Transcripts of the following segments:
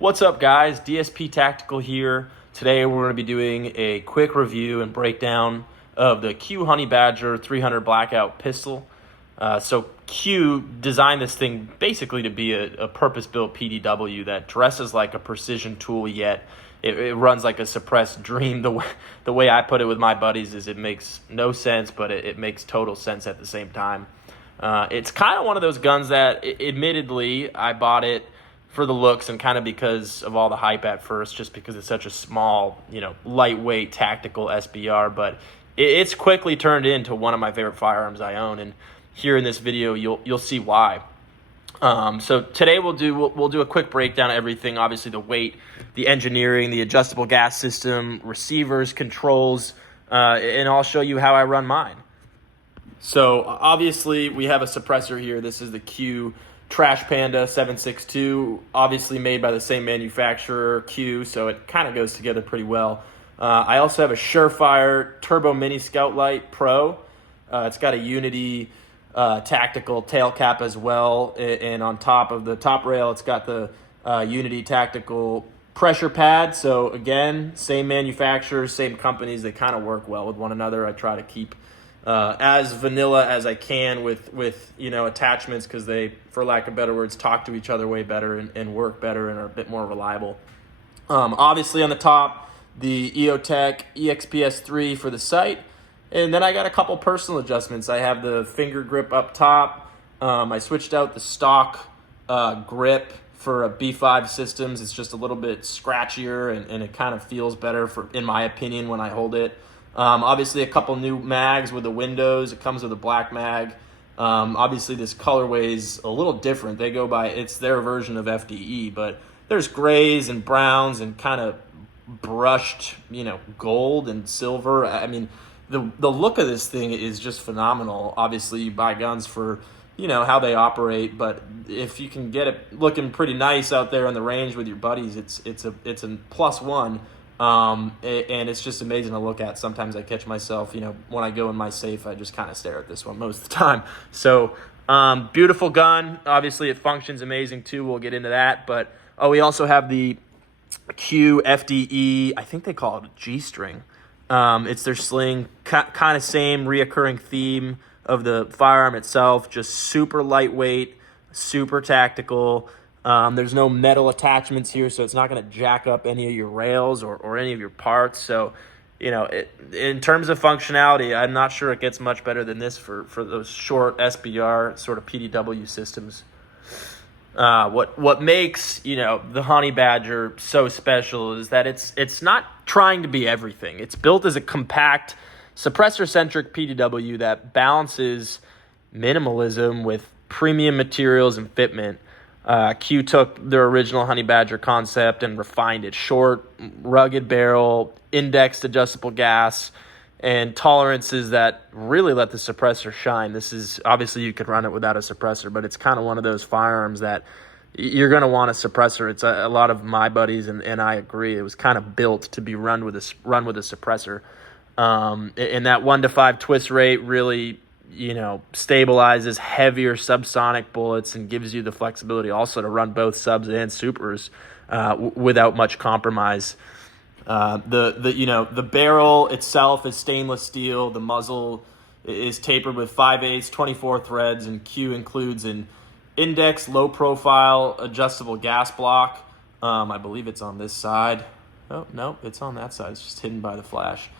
What's up, guys? DSP Tactical here. Today we're going to be doing a quick review and breakdown of the Q Honey Badger 300 Blackout pistol. So Q designed this thing basically to be a purpose-built PDW that dresses like a precision tool, yet it runs like a suppressed dream. The way I put it with my buddies is it makes no sense, but it makes total sense at the same time. It's kind of one of those guns that, admittedly, I bought it for the looks and kind of because of all the hype at first, just because it's such a small, lightweight tactical SBR, but it's quickly turned into one of my favorite firearms I own, and here in this video you'll see why. So today we'll do a quick breakdown of everything. Obviously the weight, the engineering, the adjustable gas system, receivers, controls, and I'll show you how I run mine. So obviously we have a suppressor here. This is the Q Trash Panda 762, obviously made by the same manufacturer, Q, so it kind of goes together pretty well. I also have a SureFire Turbo Mini Scout Light Pro. It's got a Unity Tactical tail cap as well, and on top of the top rail, it's got the Unity Tactical pressure pad. So again, same manufacturer, same companies, they kind of work well with one another. I try to keep as vanilla as I can with attachments, because they, for lack of better words, talk to each other way better and work better and are a bit more reliable. Obviously on the top, the EOTech EXPS3 for the sight, and then I got a couple personal adjustments. I have the finger grip up top. I switched out the stock grip for a B5 Systems. It's just a little bit scratchier and it kind of feels better, in my opinion, when I hold it. Obviously a couple new mags with the windows. It comes with a black mag. Obviously this colorway is a little different. They go by, it's their version of FDE, but there's grays and browns and kind of brushed, gold and silver. I mean, the look of this thing is just phenomenal. Obviously you buy guns for, how they operate, but if you can get it looking pretty nice out there on the range with your buddies, it's a plus one. And it's just amazing to look at. Sometimes I catch myself, when I go in my safe, I just kind of stare at this one most of the time. So, beautiful gun. Obviously it functions amazing too. We'll get into that, but we also have the Q FDE, I think they call it a G-String. It's their sling, kind of same reoccurring theme of the firearm itself, just super lightweight, super tactical. There's no metal attachments here, so it's not going to jack up any of your rails or any of your parts. So, in terms of functionality, I'm not sure it gets much better than this for those short SBR sort of PDW systems. What makes, the Honey Badger so special is that it's not trying to be everything. It's built as a compact, suppressor-centric PDW that balances minimalism with premium materials and fitment. Q took their original Honey Badger concept and refined it. Short, rugged barrel, indexed adjustable gas, and tolerances that really let the suppressor shine. This is, obviously you could run it without a suppressor, but it's kind of one of those firearms that you're going to want a suppressor. It's a lot of my buddies, and I agree, it was kind of built to be run with a suppressor. And that 1-to-5 twist rate really stabilizes heavier subsonic bullets and gives you the flexibility also to run both subs and supers without much compromise. The barrel itself is stainless steel. The muzzle is tapered with 5/8, 24 threads, and Q includes an index low profile adjustable gas block. I believe it's on this side. Oh, no, it's on that side. It's just hidden by the flash.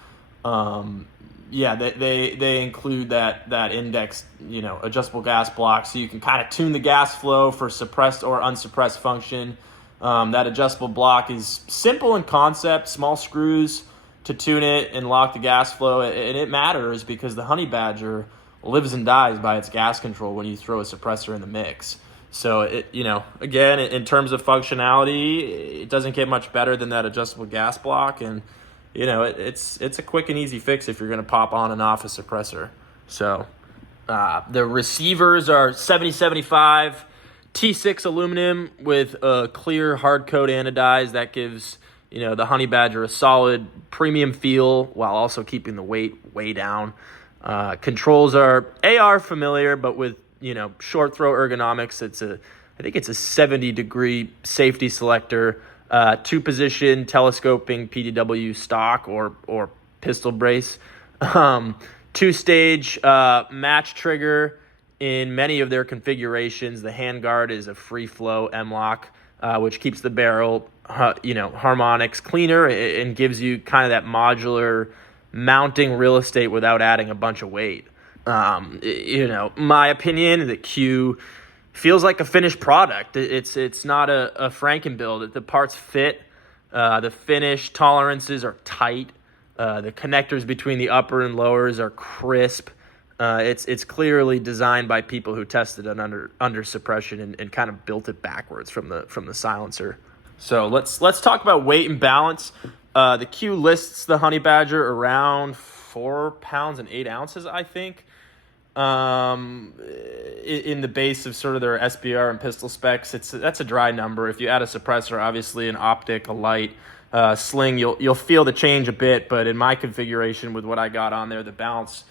Yeah, they include that index, adjustable gas block, so you can kind of tune the gas flow for suppressed or unsuppressed function. That adjustable block is simple in concept, small screws to tune it and lock the gas flow, and it matters because the Honey Badger lives and dies by its gas control when you throw a suppressor in the mix. So, again, in terms of functionality, it doesn't get much better than that adjustable gas block, and it's a quick and easy fix if you're going to pop on and off a suppressor. So the receivers are 7075 T6 aluminum with a clear hard coat anodized. That gives the Honey Badger a solid premium feel while also keeping the weight way down. Controls are AR familiar, but with short throw ergonomics. It's a I think it's a 70-degree safety selector, 2-position telescoping PDW stock or pistol brace, 2-stage match trigger. In many of their configurations, the handguard is a free-flow M-LOK, which keeps the barrel, harmonics cleaner and gives you kind of that modular mounting real estate without adding a bunch of weight. My opinion, the Q feels like a finished product. It's not a Frankenbuild. The parts fit. The finish tolerances are tight. The connectors between the upper and lowers are crisp. It's clearly designed by people who tested it under suppression and kind of built it backwards from the silencer. So let's talk about weight and balance. The Q lists the Honey Badger around 4 pounds and 8 ounces, I think, in the base of sort of their SBR and pistol specs. That's a dry number. If you add a suppressor, obviously an optic, a light, sling, you'll feel the change a bit. But in my configuration with what I got on there, the balance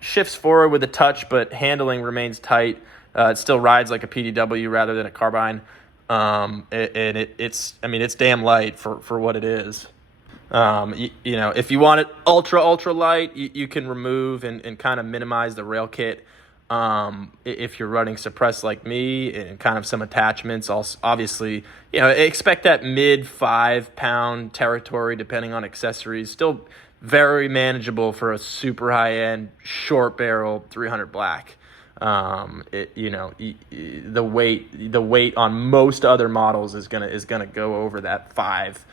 shifts forward with a touch, but handling remains tight. It still rides like a PDW rather than a carbine. It's damn light for what it is. If you want it ultra light, you can remove and kind of minimize the rail kit. If you're running suppress like me and kind of some attachments, also obviously, expect that mid 5 pound territory depending on accessories. Still very manageable for a super high end short barrel 300 black. The weight on most other models is gonna go over that 5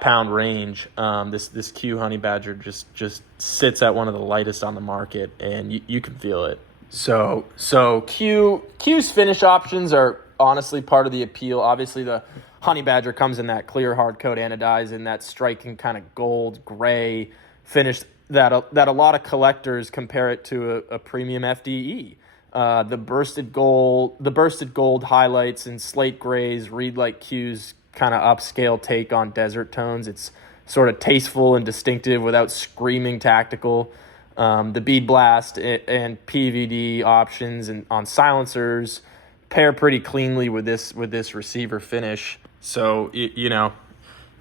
pound range. This Q Honey Badger just sits at one of the lightest on the market, and you can feel it. So Q's finish options are honestly part of the appeal. Obviously, the Honey Badger comes in that clear hard coat anodized and that striking kind of gold gray finish that a lot of collectors compare it to a premium FDE. The bursted gold highlights and slate grays read like Q's kind of upscale take on desert tones. It's sort of tasteful and distinctive without screaming tactical. The bead blast and PVD options and on silencers pair pretty cleanly with this receiver finish. So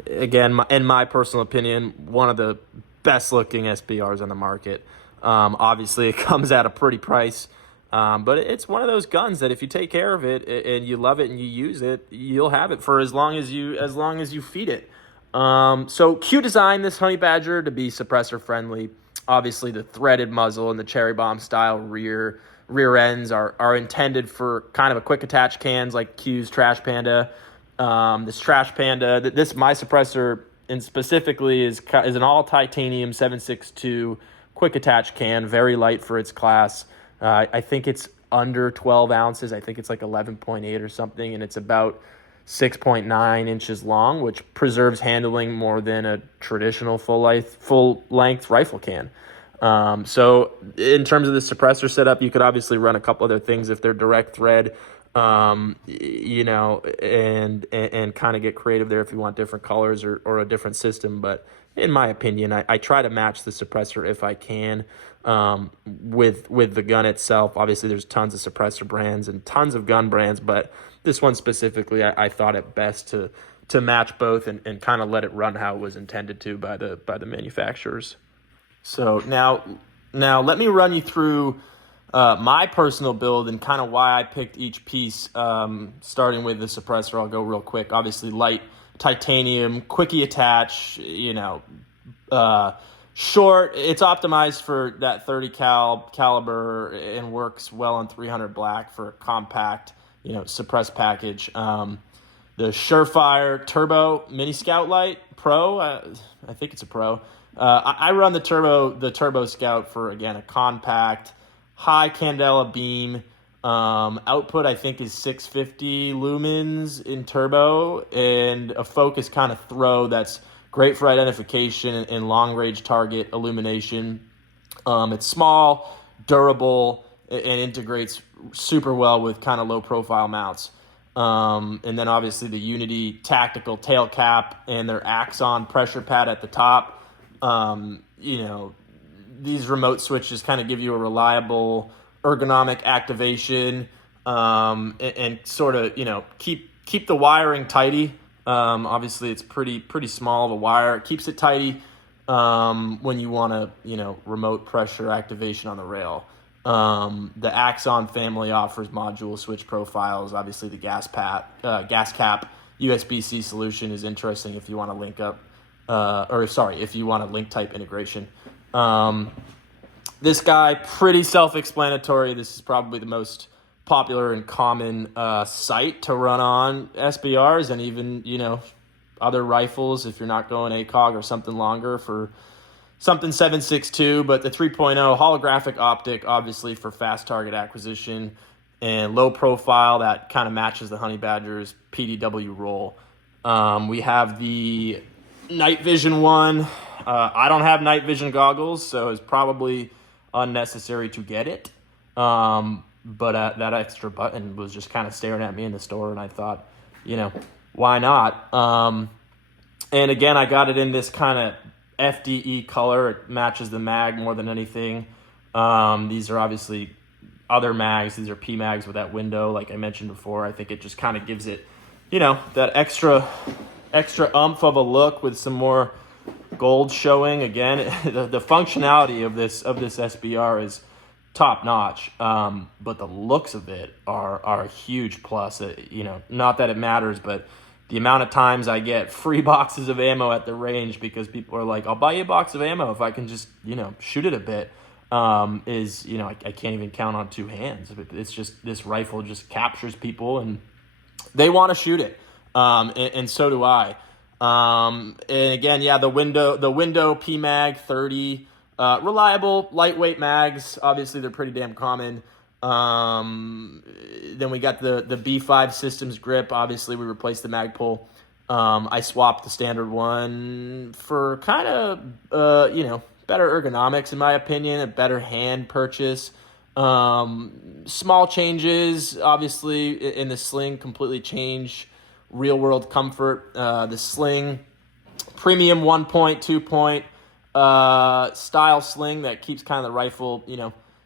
again, in my personal opinion, one of the best looking SBRs on the market. Obviously, it comes at a pretty price. But it's one of those guns that if you take care of it and you love it and you use it, you'll have it for as long as you feed it. So Q designed this Honey Badger to be suppressor friendly. Obviously, the threaded muzzle and the cherry bomb style rear ends are intended for kind of a quick attach cans like Q's Trash Panda. This Trash Panda, my suppressor and specifically is an all titanium 7.62 quick attach can, very light for its class. I think it's under 12 ounces. I think it's like 11.8 or something, and it's about 6.9 inches long, which preserves handling more than a traditional full-length rifle can. So in terms of the suppressor setup, you could obviously run a couple other things if they're direct thread, and kind of get creative there if you want different colors or a different system. But in my opinion, I try to match the suppressor if I can. With the gun itself. Obviously there's tons of suppressor brands and tons of gun brands, but this one specifically, I thought it best to match both and kind of let it run how it was intended to by the manufacturers. So now let me run you through my personal build and kind of why I picked each piece, starting with the suppressor. I'll go real quick. Obviously light titanium, quickie attach, short. It's optimized for that 30 caliber and works well on 300 black for a compact, suppress package. The SureFire Turbo Mini Scout Light Pro, I think it's a Pro. I run the Turbo Scout for, again, a compact, high candela beam. Output, I think, is 650 lumens in turbo and a focus kind of throw that's great for identification and long-range target illumination. It's small, durable, and integrates super well with kind of low-profile mounts. And then obviously the Unity Tactical tail cap and their AXON pressure pad at the top. These remote switches kind of give you a reliable ergonomic activation. and sort of, keep the wiring tidy. Obviously, it's pretty small of a wire. It keeps it tidy when you want to, remote pressure activation on the rail. The AXON family offers module switch profiles. Obviously, the gas cap USB-C solution is interesting if you want to link up, if you want a link type integration. This guy, pretty self-explanatory. This is probably the most popular and common sight to run on SBRs and even, other rifles if you're not going ACOG or something longer for something 7.62, but the 3.0 holographic optic, obviously for fast target acquisition and low profile, that kind of matches the Honey Badger's PDW role. We have the night vision one. I don't have night vision goggles, so it's probably unnecessary to get it. But that extra button was just kind of staring at me in the store, and I thought, why not? And again, I got it in this kind of FDE color. It matches the mag more than anything. These are obviously other mags. These are PMAGs with that window, like I mentioned before. I think it just kind of gives it, that extra oomph of a look with some more gold showing. Again, the functionality of this SBR is top notch, but the looks of it are a huge plus. Not that it matters, but the amount of times I get free boxes of ammo at the range because people are like, I'll buy you a box of ammo if I can just, shoot it a bit, I can't even count on two hands. It's just, this rifle just captures people and they want to shoot it. And so do I. And again, the window PMAG 30, reliable, lightweight mags. Obviously they're pretty damn common. Then we got the B5 systems grip. Obviously we replaced the Magpul. I swapped the standard one for kind of, better ergonomics in my opinion, a better hand purchase. Small changes, obviously, in the sling completely change real world comfort. The sling, premium 1-point, 2-point style sling that keeps kind of the rifle,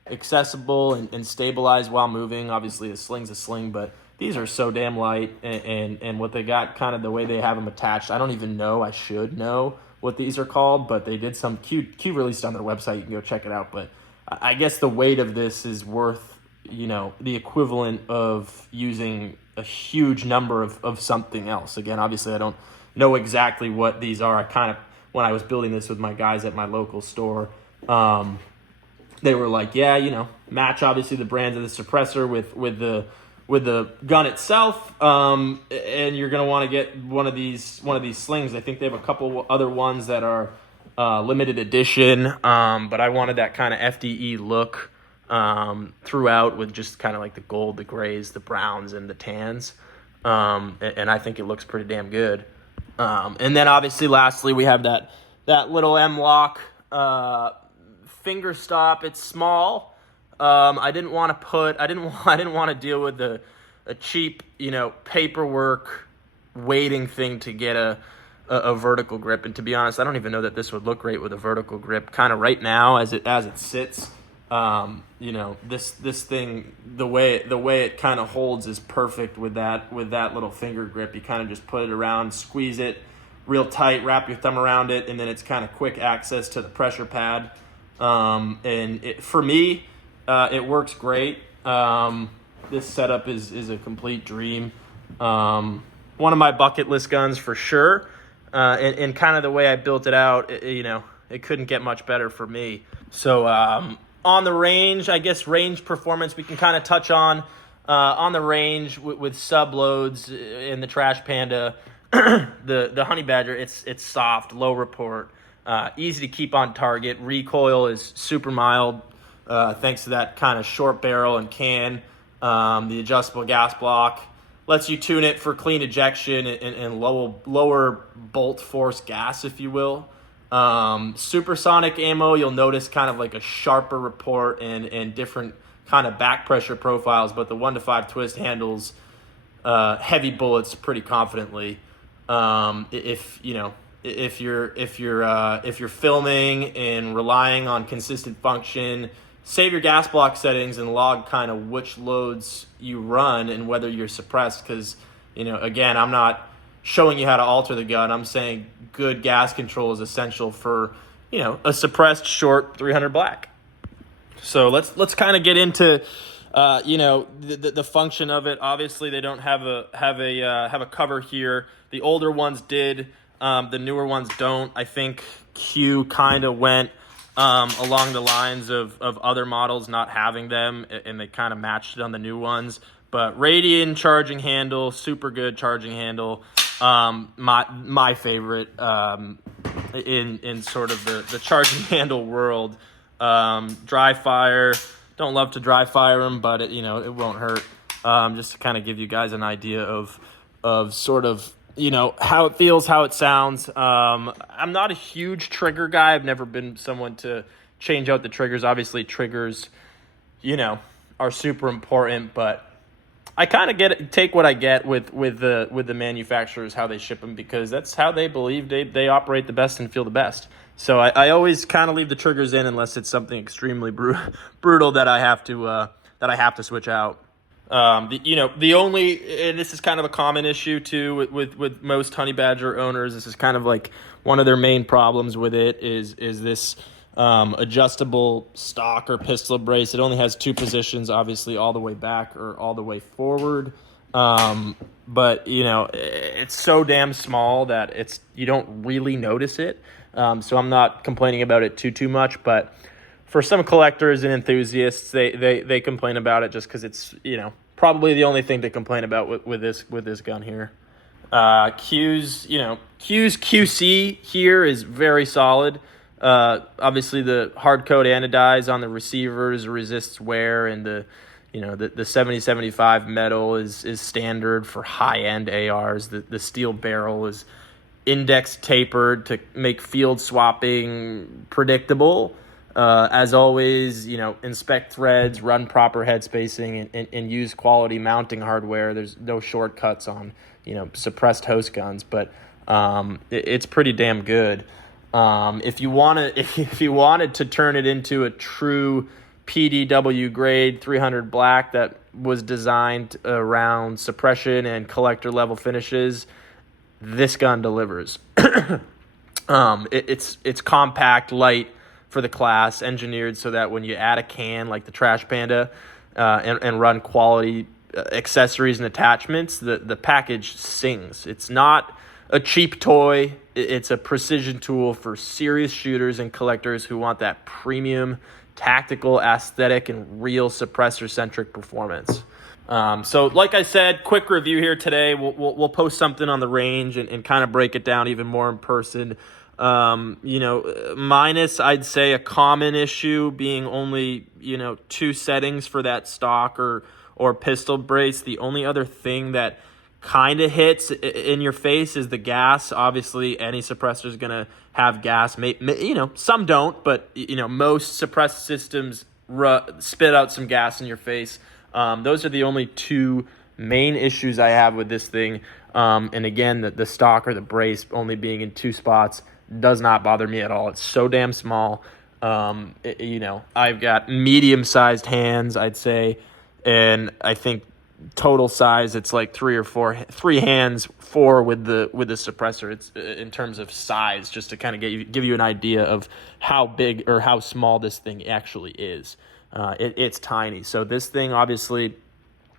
accessible and stabilized while moving. Obviously, a sling's a sling, but these are so damn light, and what they got, kind of the way they have them attached, I don't even know. I should know what these are called, but they did some Q released on their website. You can go check it out. But I guess the weight of this is worth, the equivalent of using a huge number of something else. Again, obviously, I don't know exactly what these are. I kind of, when I was building this with my guys at my local store, they were like, match obviously the brands of the suppressor with the gun itself, and you're gonna want to get one of these slings. I think they have a couple other ones that are limited edition, but I wanted that kind of FDE look throughout with just kind of like the gold, the grays, the browns, and the tans, and I think it looks pretty damn good. And then obviously, lastly, we have that little M-LOK finger stop. It's small. I didn't want to deal with a cheap, paperwork waiting thing to get a vertical grip. And to be honest, I don't even know that this would look great with a vertical grip. Kind of right now as it sits, this thing, the way it kind of holds is perfect with that little finger grip. You kind of just put it around, squeeze it real tight, wrap your thumb around it, and then it's kind of quick access to the pressure pad. For me, it works great. This setup is a complete dream. One of my bucket list guns for sure. And kind of the way I built it out, it couldn't get much better for me. So on the range, I guess range performance we can kind of touch on the range with sub loads in the Trash Panda. The Honey Badger, it's soft, low report, easy to keep on target. Recoil is super mild. Thanks to that kind of short barrel and can. The adjustable gas block lets you tune it for clean ejection and lower bolt force gas, if you will. Supersonic ammo, you'll notice kind of like a sharper report and different kind of back pressure profiles, but the 1-5 twist handles heavy bullets pretty confidently. If you're filming and relying on consistent function, save your gas block settings and log kind of which loads you run and whether you're suppressed. Because, again, I'm not showing you how to alter the gun. I'm saying good gas control is essential for, a suppressed short 300 black. So let's kind of get into, the function of it. Obviously, they don't have a cover here. The older ones did. The newer ones don't. I think Q kind of went along the lines of other models not having them, and they kind of matched it on the new ones. But Radian charging handle, super good charging handle. My favorite in sort of the charging handle world. Dry fire, don't love to dry fire them, but it won't hurt. Just to kind of give you guys an idea of sort of how it feels, how it sounds. I'm not a huge trigger guy. I've never been someone to change out the triggers. Obviously, triggers, are super important, but I kind of take what I get with the manufacturers, how they ship them, because that's how they believe they operate the best and feel the best. So I always kind of leave the triggers in unless it's something extremely brutal that I have to switch out. The only, and this is kind of a common issue too with most honey badger owners. This is kind of like one of their main problems with it is this adjustable stock or pistol brace. It only has two positions, obviously all the way back or all the way forward. But it's so damn small that you don't really notice it. So I'm not complaining about it too much, but for some collectors and enthusiasts, they complain about it just because it's probably the only thing to complain about with this gun here. Q's QC here is very solid. Obviously the hard coat anodize on the receivers resists wear, and the 7075 metal is standard for high end ARs. The steel barrel is index tapered to make field swapping predictable. As always, inspect threads, run proper head spacing, and use quality mounting hardware. There's no shortcuts on, suppressed host guns, but it's pretty damn good. If you wanted to turn it into a true PDW grade 300 black that was designed around suppression and collector level finishes, this gun delivers. It's compact, light for the class, engineered so that when you add a can like the Trash Panda and run quality accessories and attachments, the package sings. It's not a cheap toy. It's a precision tool for serious shooters and collectors who want that premium, tactical, aesthetic, and real suppressor-centric performance. So like I said, quick review here today. We'll post something on the range and kind of break it down even more in person. Minus, I'd say, a common issue being only, two settings for that stock or pistol brace. The only other thing that kind of hits in your face is the gas. Obviously, any suppressor is going to have gas. Some don't, but, most suppressed systems spit out some gas in your face. Those are the only two main issues I have with this thing. And again, the stock or the brace only being in two spots does not bother me at all. It's so damn small. I've got medium-sized hands, I'd say, and I think total size it's like three hands, four with the suppressor. It's in terms of size, just to kind of give you an idea of how big or how small this thing actually is. It's tiny. So this thing, obviously,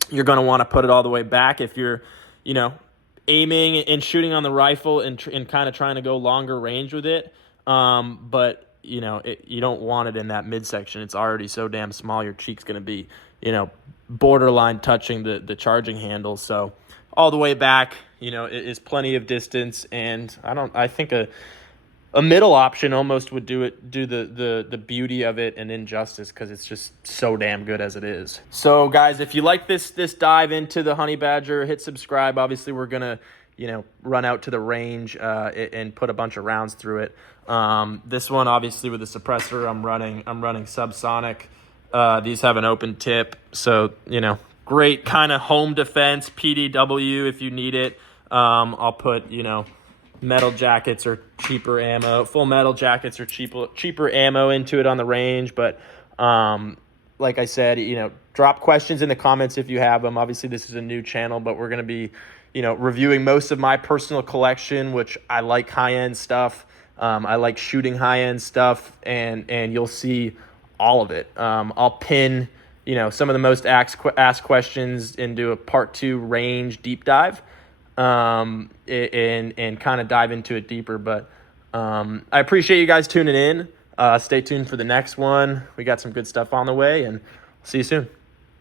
you're going to want to put it all the way back if you're, aiming and shooting on the rifle and kind of trying to go longer range with it. But, you don't want it in that midsection. It's already so damn small. Your cheek's going to be, borderline touching the charging handle. So all the way back, is plenty of distance. And I think a middle option almost would do the beauty of it and injustice, because it's just so damn good as it is. So guys, if you like this dive into the Honey Badger, hit subscribe. Obviously we're gonna run out to the range and put a bunch of rounds through it. This one, obviously, with the suppressor, I'm running subsonic. These have an open tip, so great kind of home defense PDW if you need it. I'll put metal jackets or cheaper ammo, full metal jackets or cheaper ammo into it on the range. But Like I said, drop questions in the comments if you have them. Obviously, this is a new channel, but we're going to be, reviewing most of my personal collection, which I like high-end stuff. I like shooting high-end stuff, and you'll see all of it. I'll pin, some of the most asked questions into a part 2 range deep dive, and kind of dive into it deeper. But I appreciate you guys tuning in. Stay tuned for the next one. We got some good stuff on the way, and see you soon.